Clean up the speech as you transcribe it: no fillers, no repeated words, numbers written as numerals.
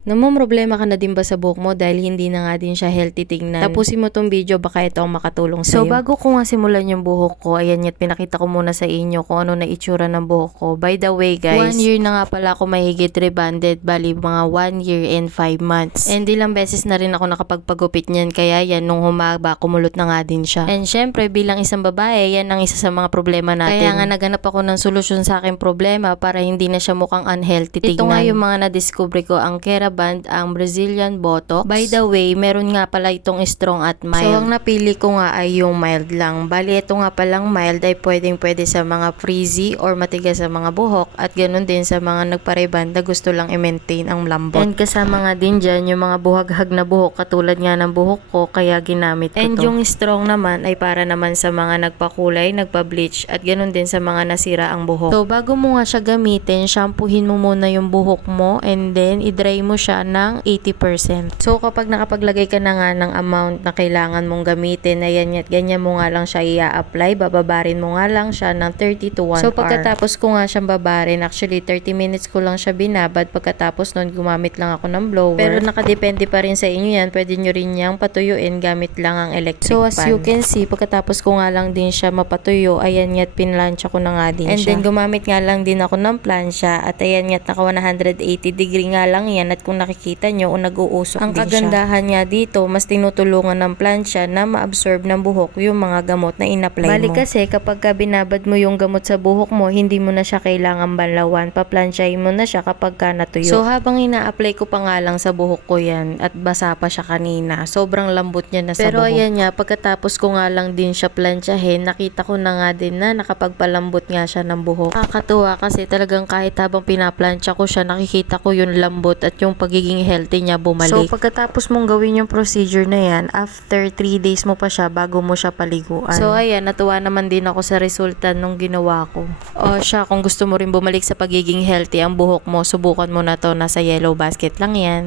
Namomroblema ka na din ba sa buhok mo dahil hindi na nga din siya healthy tingnan? Tapusin mo tong video, baka ito ang makatulong sa'yo. So bago ko nga simulan yung buhok ko, ayan yat pinakita ko muna sa inyo kung ano na itsura ng buhok ko. By the way guys, 1 year na nga pala ako mahigit rebonded, bali mga 1 year and 5 months. And ilang beses na rin ako nakapagpagupit niyan, kaya yan nung humaba, kumulot na nga din siya. And syempre bilang isang babae, yan ang isa sa mga problema natin. Kaya nga naganap ako ng solusyon sa aking problema para hindi na siya mukhang unhealthy tignan. Ito nga yung mga na-discover ko, ang Keraband, ang Brazilian Botox. By the way, meron nga pala itong strong at mild. So, ang napili ko nga ay yung mild lang. Bali, ito nga palang mild ay pwede sa mga frizzy or matigas sa mga buhok at ganun din sa mga nagpareband na gusto lang i-maintain ang lambot. And kasama nga din dyan yung mga buhaghag na buhok katulad nga ng buhok ko, kaya ginamit ko to. And yung strong naman ay para naman sa mga nagpakulay, nagpa-bleach at ganun din sa mga nasira ang buhok. So, bago mo nga siya gamitin, shampoohin mo muna yung buhok mo and then i-dry mo siya ng 80%. So kapag nakapaglagay ka na nga ng amount na kailangan mong gamitin, ayan at ganyan mo nga lang siya i-apply, bababarin mo nga lang siya ng 30 to 1 hour. So pagkatapos ko nga siyang babarin, actually 30 minutes ko lang siya binabad, pagkatapos nun gumamit lang ako ng blower. Pero nakadepende pa rin sa inyo yan, pwede nyo rin niyang patuyuin gamit lang ang electric fan. So as you can see, pagkatapos ko nga lang din siya mapatuyo, ayan at pinlansya ko na nga din siya. And then gumamit nga lang din ako ng plansya at ayan at naka 180 degree nga lang yan at kung nakikita nyo o nag-uusok ang din kagandahan siya. Niya dito, mas tinutulungan ng plansya na ma-absorb ng buhok yung mga gamot na in-apply mo. Bali kasi kapag binabad mo yung gamot sa buhok mo, hindi mo na siya kailangan banlawan, paplansyahin mo na siya kapag ka natuyo. So habang ina-apply ko pa nga lang sa buhok ko yan at basa pa siya kanina, sobrang lambot niya na sa buhok. Pero ayan nga, pagkatapos ko nga lang din siya plansyahin, nakita ko na nga din na nakapagpalambot nga siya ng buhok. Nakakatuwa kasi talagang kahit habang pinaplansya ko siya, nakikita ko yung lambot at yung pagiging healthy niya bumalik. So pagkatapos mong gawin yung procedure na yan, after 3 days mo pa siya bago mo siya paliguan. So ayan, natuwa naman din ako sa resulta nung ginawa ko. O siya, kung gusto mo rin bumalik sa pagiging healthy ang buhok mo, subukan mo na to, nasa Yellow Basket lang yan.